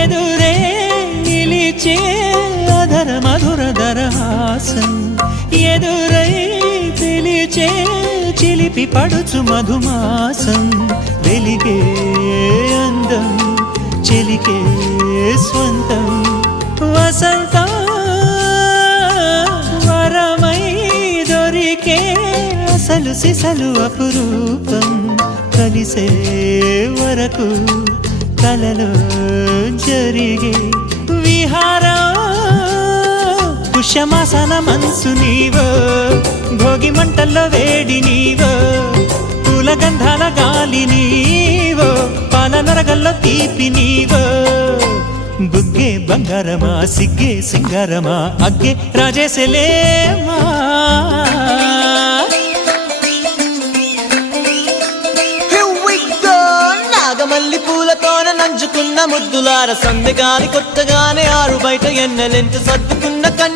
ఎదురే నిలిచే అధర మధుర దరహాసం ఎదురై పిలిచే చిలిపి పడుచు మధుమాసం వెలిగే అందం చెలికే స్వంతం వసంతం వరమై దొరికే అసలు సిసలు అపురూపం కలిసే వరకు కలలో జరిగే విహారం పుష్యమాసన మనసు నీవో భోగి మంటల్లో వేడి నీవో పూల గంధాల గాలి నీవో పాల నరగల్లో తీపి నీవో బుగ్గే బంగారమా సిగ్గే సింగారమా అగ్గే రాజేసలేమా మల్లి పూలతోన నంచుకున్న ముద్దులార సందెగాని కొత్తగానే ఆరు బయట ఎన్నెలెంట సర్దుకున్న కన్ను